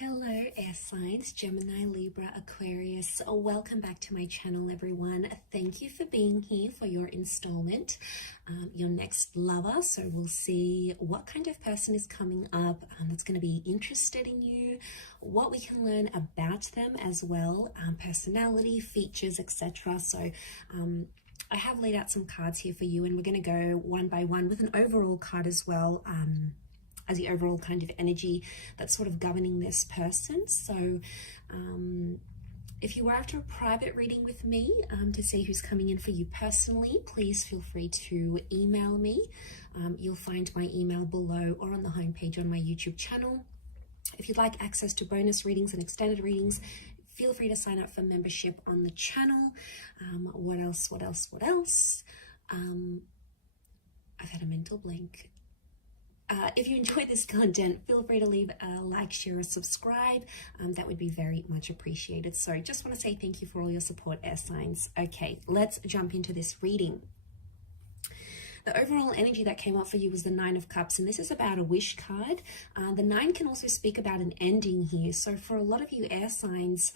Hello air signs, Gemini, Libra, Aquarius. Welcome back to my channel, everyone. Thank you for being here for your installment, your next lover. So we'll see what kind of person is coming up that's going to be interested in you, what we can learn about them as well, personality, features, etc. So I have laid out some cards here for you, and we're going to go one by one with an overall card as well, as the overall kind of energy that's sort of governing this person. So if you were after a private reading with me to see who's coming in for you personally, please feel free to email me. You'll find my email below or on the homepage on my YouTube channel. If you'd like access to bonus readings and extended readings, feel free to sign up for membership on the channel. What else? I've had a mental blank. If you enjoyed this content, feel free to leave a like, share, or subscribe. That would be very much appreciated. So just want to say thank you for all your support, air signs. Okay, let's jump into this reading. The overall energy that came up for you was the Nine of Cups, and this is about a wish card. The Nine can also speak about an ending here. So for a lot of you air signs,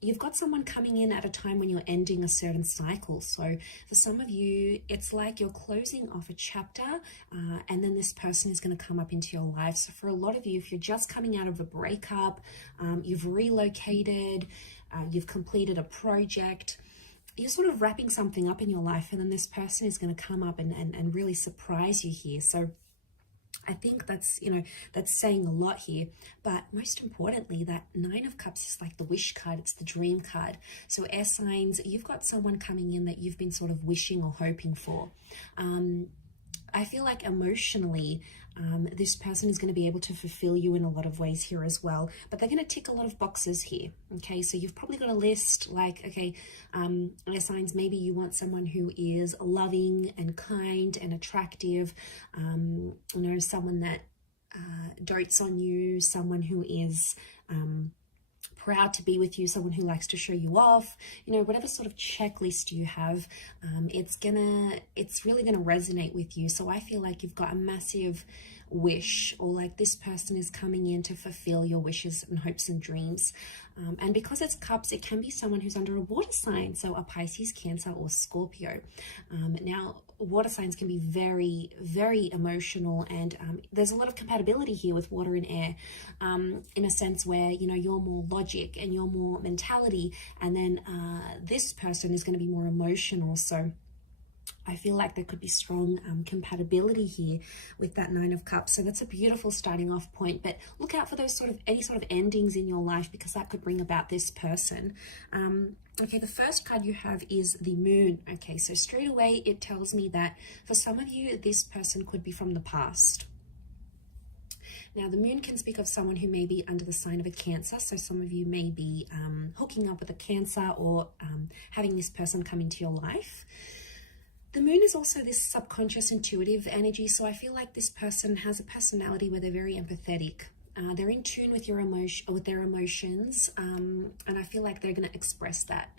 you've got someone coming in at a time when you're ending a certain cycle. So for some of you, it's like you're closing off a chapter and then this person is going to come up into your life. So for a lot of you, if you're just coming out of a breakup, you've relocated, you've completed a project, you're sort of wrapping something up in your life, and then this person is going to come up and really surprise you here. So I think that's, that's saying a lot here. But most importantly, that Nine of Cups is like the wish card. It's the dream card. So air signs, you've got someone coming in that you've been sort of wishing or hoping for. I feel like emotionally, this person is going to be able to fulfill you in a lot of ways here as well, but they're going to tick a lot of boxes here. Okay, so you've probably got a list like, okay, air signs, maybe you want someone who is loving and kind and attractive, someone that dotes on you, someone who is proud to be with you, someone who likes to show you off, whatever sort of checklist you have, it's really gonna resonate with you. So I feel like you've got a massive wish, or like this person is coming in to fulfill your wishes and hopes and dreams. And because it's cups, it can be someone who's under a water sign, so a Pisces, Cancer, or Scorpio. Now, water signs can be very, very emotional, and there's a lot of compatibility here with water and air, in a sense where, you're more logic and you're more mentality, and then this person is going to be more emotional. So I feel like there could be strong compatibility here with that Nine of Cups. So that's a beautiful starting off point, but look out for those any sort of endings in your life, because that could bring about this person. Okay, the first card you have is the Moon. Okay, so straight away it tells me that for some of you, this person could be from the past. Now, the Moon can speak of someone who may be under the sign of a Cancer. So some of you may be hooking up with a Cancer, or having this person come into your life. The Moon is also this subconscious intuitive energy. So I feel like this person has a personality where they're very empathetic. They're in tune with their emotions, and I feel like they're going to express that.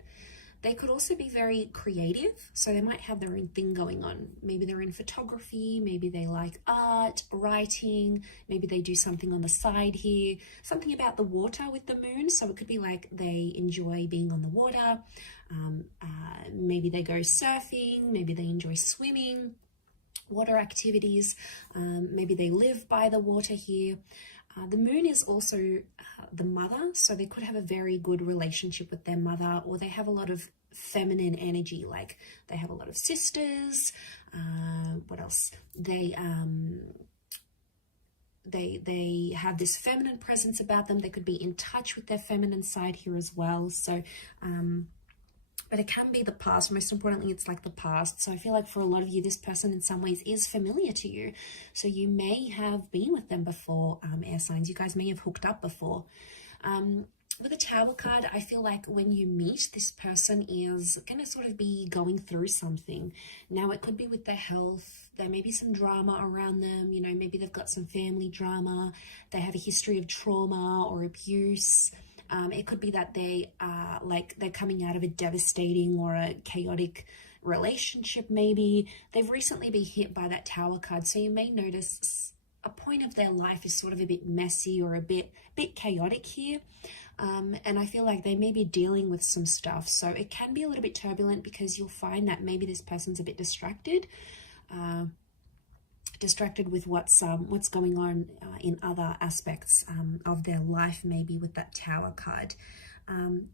They could also be very creative, so they might have their own thing going on. Maybe they're in photography, maybe they like art, writing, maybe they do something on the side here, something about the water with the Moon. So it could be like they enjoy being on the water, maybe they go surfing, maybe they enjoy swimming, water activities, maybe they live by the water here. The Moon is also the mother, so they could have a very good relationship with their mother, or they have a lot of feminine energy, like they have a lot of sisters. What else? They have this feminine presence about them. They could be in touch with their feminine side here as well. So but it can be the past. Most importantly, it's like the past. So I feel like for a lot of you, this person in some ways is familiar to you. So you may have been with them before, air signs. You guys may have hooked up before. With a Tower card, I feel like when you meet, this person is going to sort of be going through something. Now, it could be with their health. There may be some drama around them. Maybe they've got some family drama. They have a history of trauma or abuse. It could be that they are they're coming out of a devastating or a chaotic relationship. Maybe they've recently been hit by that Tower card. So you may notice a point of their life is sort of a bit messy or a bit chaotic here. And I feel like they may be dealing with some stuff. So it can be a little bit turbulent because you'll find that maybe this person's a bit distracted. Distracted with what's going on in other aspects of their life, maybe with that Tower card.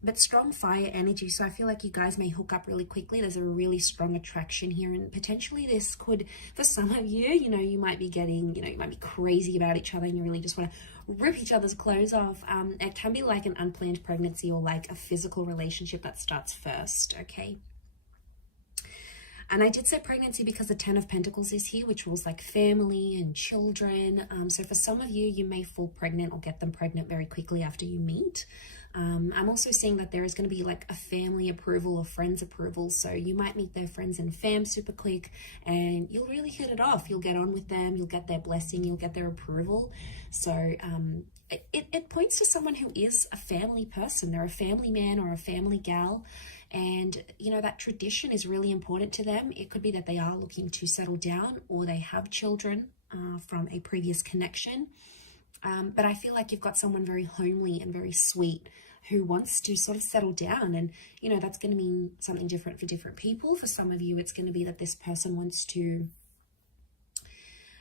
But strong fire energy, so I feel like you guys may hook up really quickly. There's a really strong attraction here, and potentially this could, for some of you, you might be getting, you might be crazy about each other and you really just want to rip each other's clothes off. It can be like an unplanned pregnancy or like a physical relationship that starts first, okay? And I did say pregnancy because the 10 of Pentacles is here, which rules like family and children. So for some of you, you may fall pregnant or get them pregnant very quickly after you meet. I'm also seeing that there is going to be like a family approval or friends approval. So you might meet their friends and fam super quick and you'll really hit it off. You'll get on with them. You'll get their blessing. You'll get their approval. So it points to someone who is a family person. They're a family man or a family gal. And, that tradition is really important to them. It could be that they are looking to settle down or they have children from a previous connection. But I feel like you've got someone very homely and very sweet who wants to sort of settle down. And, that's going to mean something different for different people. For some of you, it's going to be that this person wants to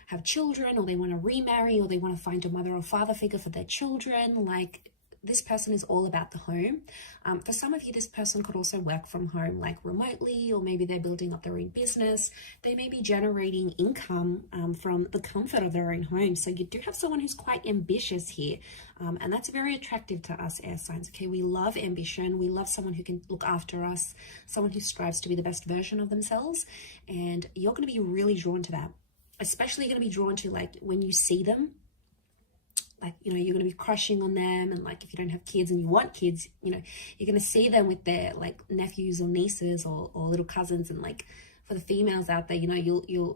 have children, or they want to remarry, or they want to find a mother or father figure for their children. Like, this person is all about the home. For some of you, this person could also work from home, like remotely, or maybe they're building up their own business. They may be generating income from the comfort of their own home. So you do have someone who's quite ambitious here. And that's very attractive to us air signs. Okay, we love ambition. We love someone who can look after us, someone who strives to be the best version of themselves. And you're going to be really drawn to that. Especially going to be drawn to, like, when you see them, like, you're going to be crushing on them. And like, if you don't have kids and you want kids, you're going to see them with their like nephews or nieces or little cousins. And like, for the females out there, your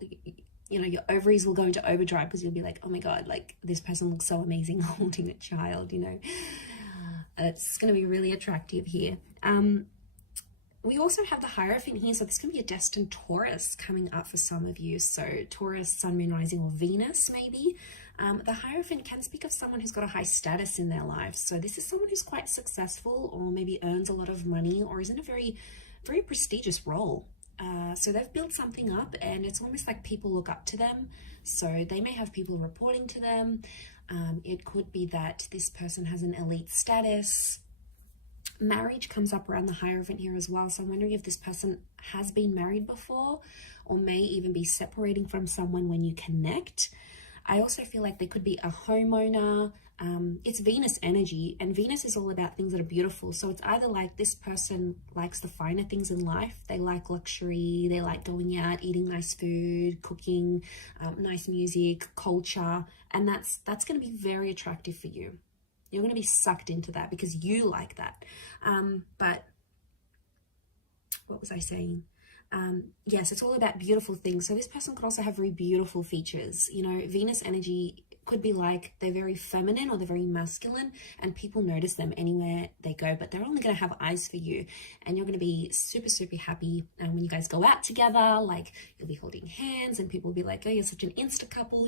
ovaries will go into overdrive because you'll be like, oh my God, like, this person looks so amazing holding a child, It's going to be really attractive here. We also have the Hierophant here, so this can be a destined Taurus coming up for some of you. So Taurus, Sun, Moon, Rising, or Venus maybe. The Hierophant can speak of someone who's got a high status in their lives. So this is someone who's quite successful, or maybe earns a lot of money, or is in a very, very prestigious role. So they've built something up, and it's almost like people look up to them. So they may have people reporting to them. It could be that this person has an elite status. Marriage comes up around the Hierophant here as well. So I'm wondering if this person has been married before, or may even be separating from someone when you connect. I also feel like they could be a homeowner. It's Venus energy, and Venus is all about things that are beautiful. So it's either like this person likes the finer things in life. They like luxury. They like going out, eating nice food, cooking, nice music, culture. And that's going to be very attractive for you. You're going to be sucked into that because you like that. But what was I saying? Yes, it's all about beautiful things. So this person could also have very beautiful features. Venus energy could be like they're very feminine or they're very masculine, and people notice them anywhere they go, but they're only going to have eyes for you, and you're going to be super, super happy. And when you guys go out together, like, you'll be holding hands and people will be like, oh, you're such an Insta couple,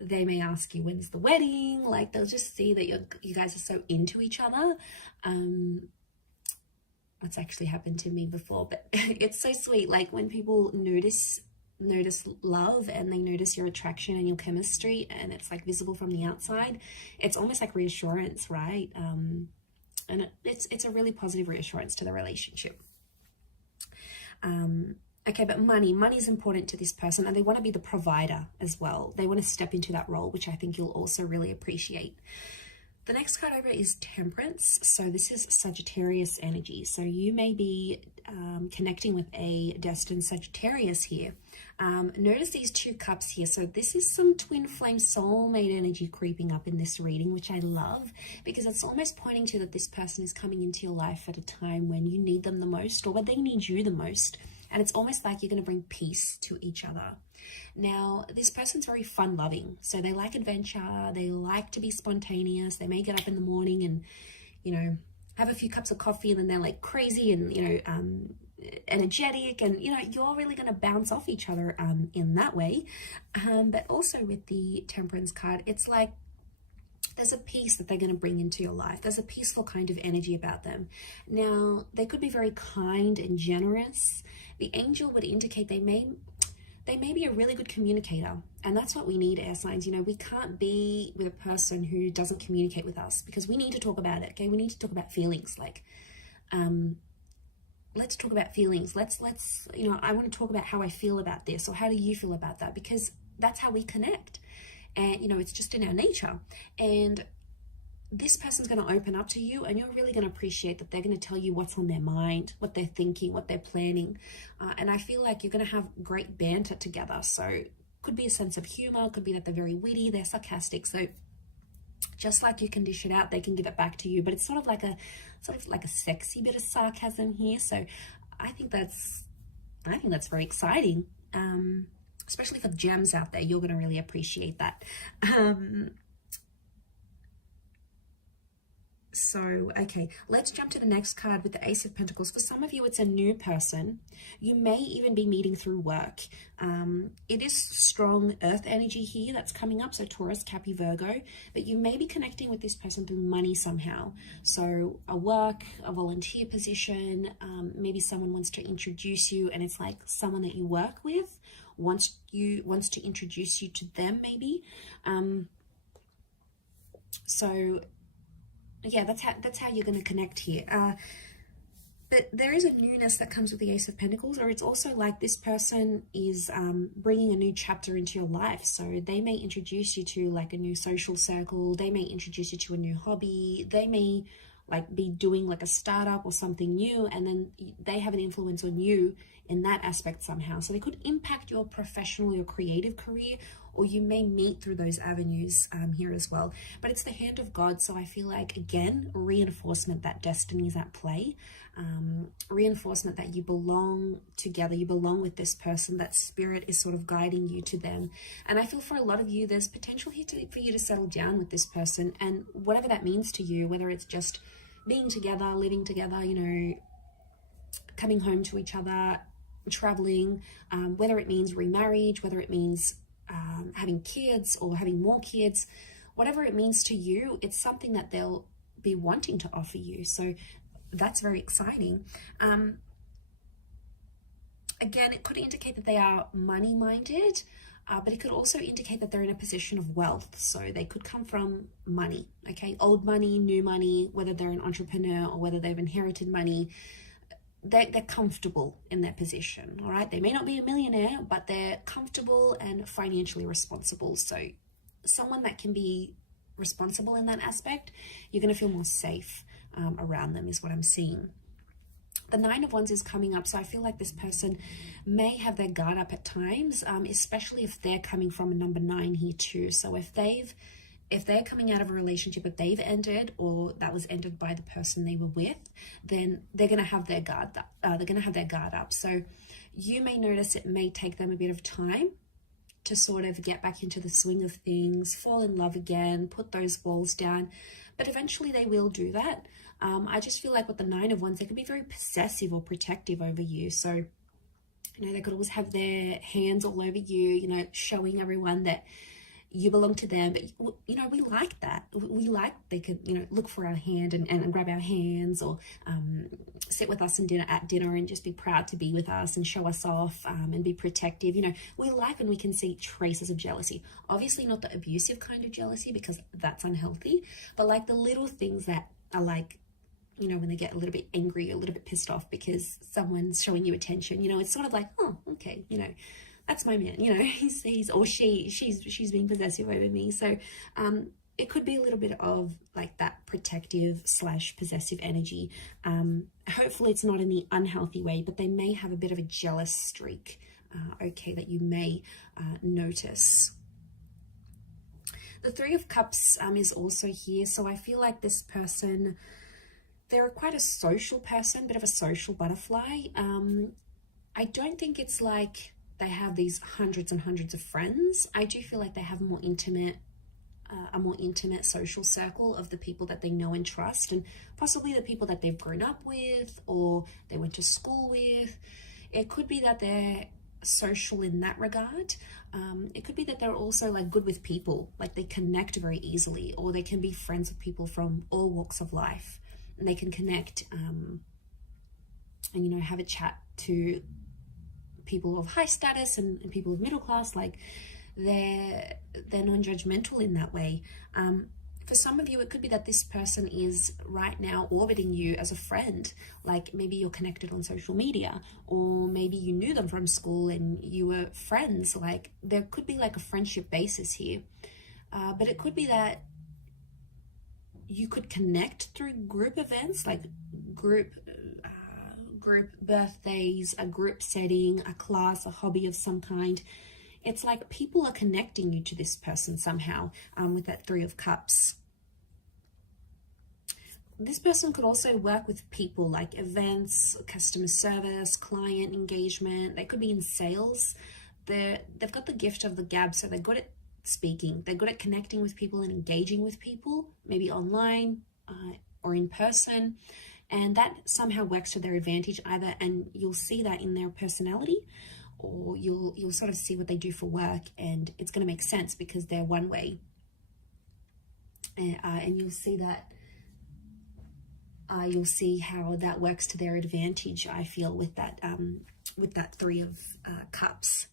They may ask you, when's the wedding? Like, they'll just see that you guys are so into each other. What's actually happened to me before, but it's so sweet. Like, when people notice love and they notice your attraction and your chemistry, and it's like visible from the outside, it's almost like reassurance, right? And it's a really positive reassurance to the relationship. Okay, but money is important to this person, and they want to be the provider as well. They want to step into that role, which I think you'll also really appreciate. The next card over is Temperance. So this is Sagittarius energy. So you may be connecting with a destined Sagittarius here. Notice these two cups here. So this is some twin flame soulmate energy creeping up in this reading, which I love, because it's almost pointing to that this person is coming into your life at a time when you need them the most, or when they need you the most. And it's almost like you're going to bring peace to each other. Now, this person's very fun-loving. So they like adventure. They like to be spontaneous. They may get up in the morning and, have a few cups of coffee, and then they're like crazy and, energetic, and you're really going to bounce off each other in that way. But also with the Temperance card, it's like there's a peace that they're going to bring into your life. There's a peaceful kind of energy about them. Now, they could be very kind and generous. The angel would indicate they may be a really good communicator, and that's what we need, air signs. We can't be with a person who doesn't communicate with us, because we need to talk about it. Okay, we need to talk about feelings. Like, let's talk about feelings. Let's I want to talk about how I feel about this, or how do you feel about that, because that's how we connect. And it's just in our nature. And this person's going to open up to you, and you're really going to appreciate that they're going to tell you what's on their mind, what they're thinking, what they're planning. And I feel like you're going to have great banter together. So could be a sense of humor, could be that they're very witty, they're sarcastic. So just like you can dish it out, they can give it back to you. But it's sort of like a sexy bit of sarcasm here. So I think that's very exciting. Especially for the gems out there, you're going to really appreciate that. So, okay, let's jump to the next card with the Ace of Pentacles. For some of you, it's a new person. You may even be meeting through work. It is strong earth energy here that's coming up, so Taurus, Capricorn, Virgo. But you may be connecting with this person through money somehow. So a work, a volunteer position, maybe someone wants to introduce you, and it's like someone that you work with wants to introduce you to them, maybe. So yeah, that's how you're going to connect here. But there is a newness that comes with the Ace of Pentacles, or it's also like this person is bringing a new chapter into your life. So they may introduce you to like a new social circle. They may introduce you to a new hobby. They may like be doing like a startup or something new, and then they have an influence on you in that aspect somehow. So they could impact your professional or creative career, or you may meet through those avenues here as well. But it's the hand of God, so I feel like, again, reinforcement that destiny is at play. Reinforcement that you belong together, you belong with this person, that spirit is sort of guiding you to them. And I feel for a lot of you, there's potential here for you to settle down with this person, and whatever that means to you, whether it's just being together, living together, coming home to each other, traveling, whether it means remarriage, whether it means having kids or having more kids, whatever it means to you, it's something that they'll be wanting to offer you. So that's very exciting. Again, it could indicate that they are money-minded, but it could also indicate that they're in a position of wealth. So they could come from money, okay? Old money, new money, whether they're an entrepreneur or whether they've inherited money. They're comfortable in their position, all right? They may not be a millionaire, but they're comfortable and financially responsible. So someone that can be responsible in that aspect, you're going to feel more safe around them is what I'm seeing. The Nine of Wands is coming up, so I feel like this person may have their guard up at times, especially if they're coming from a number 9 here too. So if they're coming out of a relationship that they've ended, or that was ended by the person they were with, then they're going to have their guard up. So you may notice it may take them a bit of time to sort of get back into the swing of things, fall in love again, put those walls down, but eventually they will do that. I just feel like with the Nine of Wands, they could be very possessive or protective over you. So, they could always have their hands all over you, showing everyone that you belong to them. But, we like that. We like they could, look for our hand and grab our hands, or sit with us at dinner and just be proud to be with us and show us off, and be protective. We like when we can see traces of jealousy. Obviously not the abusive kind of jealousy, because that's unhealthy, but like the little things that are like, when they get a little bit angry, a little bit pissed off because someone's showing you attention, it's sort of like, oh, okay, that's my man, he's or she's being possessive over me. So it could be a little bit of like that protective / possessive energy. Hopefully it's not in the unhealthy way, but they may have a bit of a jealous streak, that you may notice. The Three of Cups is also here. So I feel like this person, they're quite a social person, bit of a social butterfly. I don't think it's like they have these hundreds and hundreds of friends. I do feel like they have more intimate a more intimate social circle of the people that they know and trust, and possibly the people that they've grown up with or they went to school with. It could be that they're social in that regard. It could be that they're also like good with people, like they connect very easily, or they can be friends with people from all walks of life, and they can connect and, you know, have a chat to people of high status and people of middle class. Like they're non-judgmental in that way. For some of you, it could be that this person is right now orbiting you as a friend. Like maybe you're connected on social media, or maybe you knew them from school and you were friends. Like there could be like a friendship basis here. But it could be that you could connect through group events, like group birthdays, a group setting, a class, a hobby of some kind. It's like people are connecting you to this person somehow, with that Three of Cups. This person could also work with people, like events, customer service, client engagement. They could be in sales. They've got the gift of the gab, so they're good at speaking. They're good at connecting with people and engaging with people, maybe online or in person. And that somehow works to their advantage either, and you'll see that in their personality, or you'll sort of see what they do for work, and it's going to make sense because they're one way. And you'll see that you'll see how that works to their advantage, I feel, with that Three of Cups.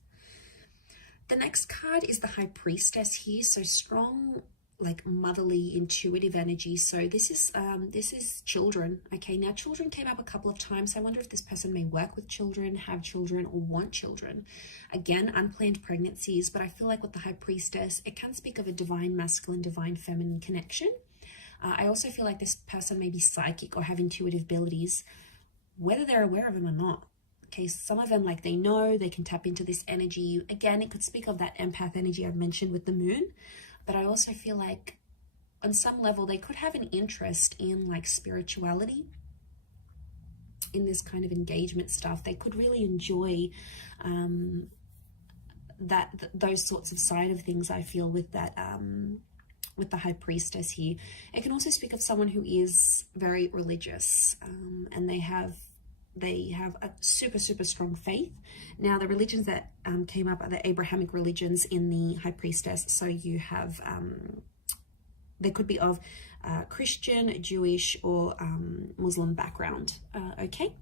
The next card is the High Priestess here. So strong, like motherly, intuitive energy. So this is children. Okay, now children came up a couple of times. I wonder if this person may work with children, have children, or want children. Again, unplanned pregnancies, but I feel like with the High Priestess, it can speak of a divine masculine, divine feminine connection. I also feel like this person may be psychic or have intuitive abilities, whether they're aware of them or not. Okay, some of them, like they know, they can tap into this energy. Again, it could speak of that empath energy I've mentioned with the moon. But I also feel like on some level, they could have an interest in like spirituality, in this kind of engagement stuff. They could really enjoy those sorts of side of things, I feel, with that, with the High Priestess here. It can also speak of someone who is very religious, and they have a super, super strong faith. Now, the religions that came up are the Abrahamic religions in the High Priestess. So you have, they could be of Christian, Jewish, or Muslim background, okay?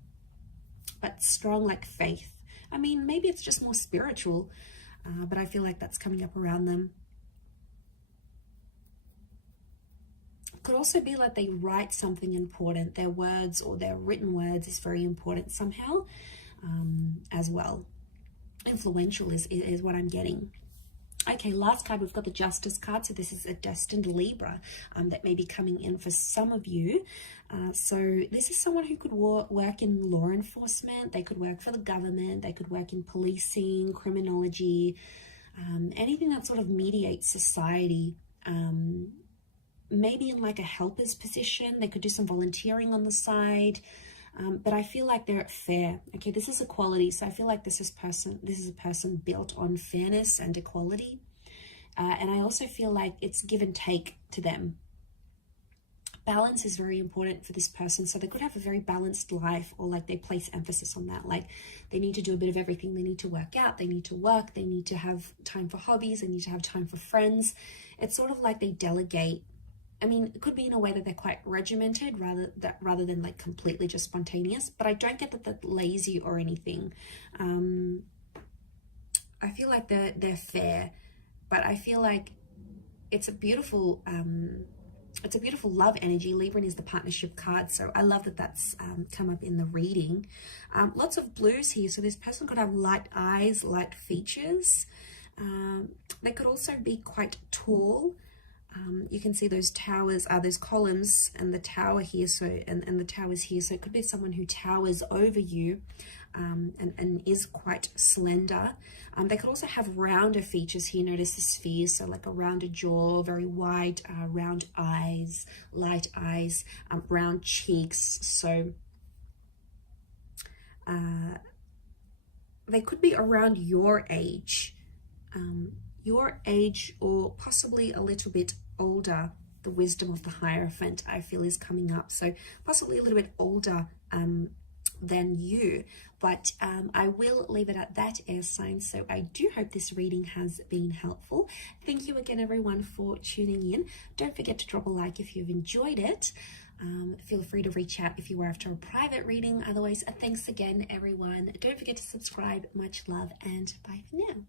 But strong, like faith. I mean, maybe it's just more spiritual, but I feel like that's coming up around them. Could also be like they write something important. Their words or their written words is very important somehow, as well. Influential is what I'm getting. Okay, last card, we've got the Justice card. So this is a destined Libra that may be coming in for some of you. So this is someone who could work in law enforcement. They could work for the government. They could work in policing, criminology, anything that sort of mediates society. Maybe in like a helper's position. They could do some volunteering on the side, but I feel like they're fair. Okay, this is equality, so I feel like this is a person built on fairness and equality, and I also feel like it's give and take to them. Balance is very important for this person, so they could have a very balanced life, or like they place emphasis on that. Like they need to do a bit of everything. They need to work out, they need to work, they need to have time for hobbies, they need to have time for friends. It's sort of like they delegate. I mean, it could be in a way that they're quite regimented rather than like completely just spontaneous, but I don't get that they're lazy or anything. I feel like they're fair, but I feel like it's a beautiful love energy. Libra is the partnership card, so I love that that's come up in the reading. Lots of blues here, so this person could have light eyes, light features. They could also be quite tall. You can see those towers, those columns, and the tower here. So and the towers here. So it could be someone who towers over you, and is quite slender. They could also have rounder features here. Notice the spheres, so like a rounded jaw, very wide, round eyes, light eyes, round cheeks. So they could be around your age, or possibly a little bit older. The wisdom of the Hierophant, I feel, is coming up. So possibly a little bit older than you, but I will leave it at that, air sign. So I do hope this reading has been helpful. Thank you again, everyone, for tuning in. Don't forget to drop a like if you've enjoyed it. Feel free to reach out if you are after a private reading. Otherwise, thanks again, everyone. Don't forget to subscribe. Much love, and bye for now.